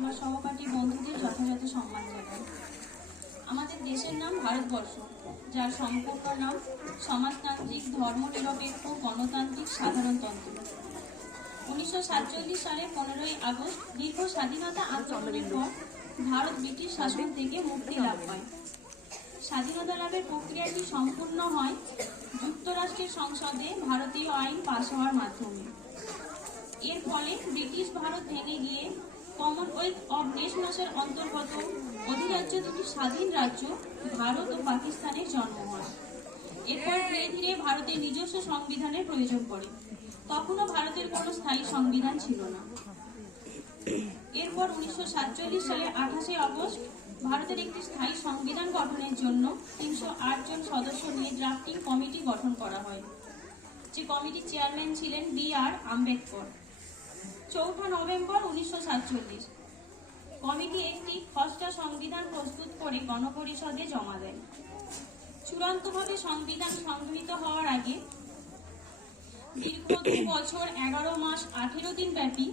আমার সহপাঠী বন্ধুদের যথাযথ সম্মান জানাই। আমাদের দেশের নাম ভারতবর্ষ, যার সম্পূর্ণ নাম সমাজতান্ত্রিক, ধর্মনিরপেক্ষ, গণতান্ত্রিক, সাধারণতন্ত্র। উনিশশো সাতচল্লিশ সালে পনেরোই আগস্ট দীর্ঘ স্বাধীনতা আন্দোলনের পর ভারত ব্রিটিশ শাসন থেকে মুক্তি লাভ হয় স্বাধীনতা লাভের প্রক্রিয়াটি সম্পূর্ণ হয় যুক্তরাষ্ট্রের সংসদে ভারতীয় আইন পাশ হওয়ার মাধ্যমে। এর ফলে ব্রিটিশ ভারত ভেঙে গিয়ে কমনওয়েলথ অব নেশনসের অন্তর্গত অধিরাজ্য দুটি স্বাধীন রাজ্য, ভারত ও পাকিস্তানের জন্ম হয় এরপর ধীরে ধীরে ভারতের নিজস্ব সংবিধানের প্রয়োজন পড়ে। তখনও ভারতের কোনো স্থায়ী সংবিধান ছিল না। এরপর উনিশশো সাতচল্লিশ সালে আঠাশে আগস্ট ভারতের একটি স্থায়ী সংবিধান গঠনের জন্য তিনশো আট জন সদস্য নিয়ে ড্রাফটিং কমিটি গঠন করা হয়, যে কমিটির চেয়ারম্যান ছিলেন বি আর আম্বেদকর। চৌঠা নভেম্বর উনিশশো সাতচল্লিশ কমিটি একটি খসড়া সংবিধান প্রস্তুত করে গণপরিষদে জমা দেয়। চূড়ান্তভাবে সংবিধান সংগৃহীত হওয়ার আগে দীর্ঘ দু বছর, এগারো মাস, আঠেরো দিন ব্যাপী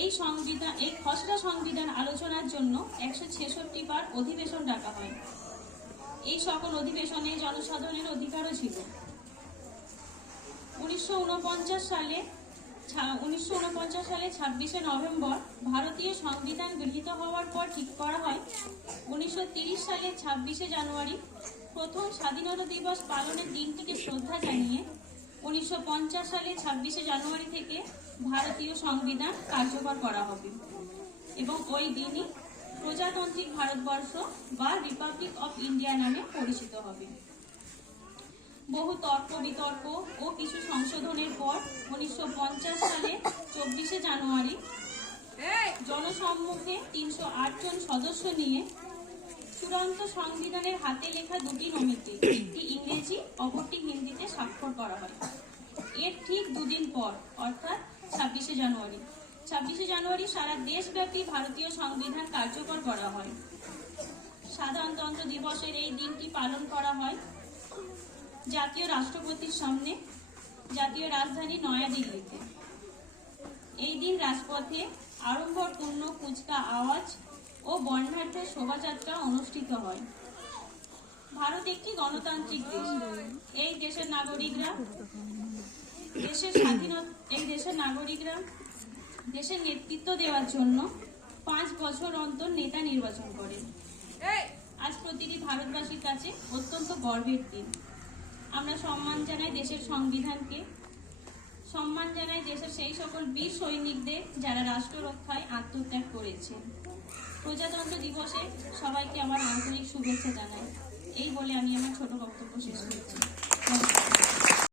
এই সংবিধান, এই খসড়া সংবিধান আলোচনার জন্য একশো ছেষট্টি বার অধিবেশন ডাকা হয়। এই সকল অধিবেশনে জনসাধারণের অধিকারও ছিল। উনিশশো উনপঞ্চাশ সালে উনিশশো উনপঞ্চাশ সালে ছাব্বিশে নভেম্বর ভারতীয় সংবিধান গৃহীত হওয়ার পর ঠিক করা হয়? উনিশশো সালে ছাব্বিশে জানুয়ারি, প্রথম স্বাধীনতা দিবস পালনের দিনটিকে শ্রদ্ধা জানিয়ে উনিশশো পঞ্চাশ সালে ছাব্বিশে জানুয়ারি থেকে ভারতীয় সংবিধান কার্যকর করা হবে। এবং ওই দিনই প্রজাতান্ত্রিক ভারতবর্ষ বা রিপাবলিক অফ ইন্ডিয়া নামে পরিচিত হবে। বহু তর্ক বিতর্ক ও কিছু সংশোধনের পর উনিশশো পঞ্চাশ সালে চব্বিশে জানুয়ারি জনসম্মুখে তিনশো জন সদস্য নিয়ে চূড়ান্ত সংবিধানের হাতে লেখা দুটি নমিতি একটি ইংরেজি অপরটি হিন্দিতে স্বাক্ষর করা হয়। এর ঠিক দুদিন পর অর্থাৎ ছাব্বিশে জানুয়ারি। ছাব্বিশে জানুয়ারি সারা দেশব্যাপী ভারতীয় সংবিধান কার্যকর করা হয়। সাধারণতন্ত্র দিবসের এই দিনটি পালন করা হয়। জাতীয় রাষ্ট্রপতির সামনে, জাতীয় রাজধানী নয়াদিল্লিতে। এই দিন রাজপথে আড়ম্বরপূর্ণ কুচকা আওয়াজ ও বর্ণাঢ্য শোভাযাত্রা অনুষ্ঠিত হয়। ভারত একটি গণতান্ত্রিক দেশ। এই দেশের নাগরিকরা, দেশের স্বাধীনতা, এই দেশের নাগরিকরা দেশের নেতৃত্ব দেওয়ার জন্য পাঁচ বছর অন্তর নেতা নির্বাচন করেন আজ প্রতিটি ভারতবাসীর কাছে অত্যন্ত গর্বের দিন। আমরা সম্মান জানাই দেশের সংবিধানকে। সম্মান জানাই দেশের সেই সকল বীর সৈনিকদের যারা রাষ্ট্র রক্ষায় আত্মত্যাগ করেছেন প্রজাতন্ত্র দিবসে সবাইকে আমার আন্তরিক শুভেচ্ছা জানাই। এই বলে আমি আমার ছোট বক্তব্য শেষ করছি।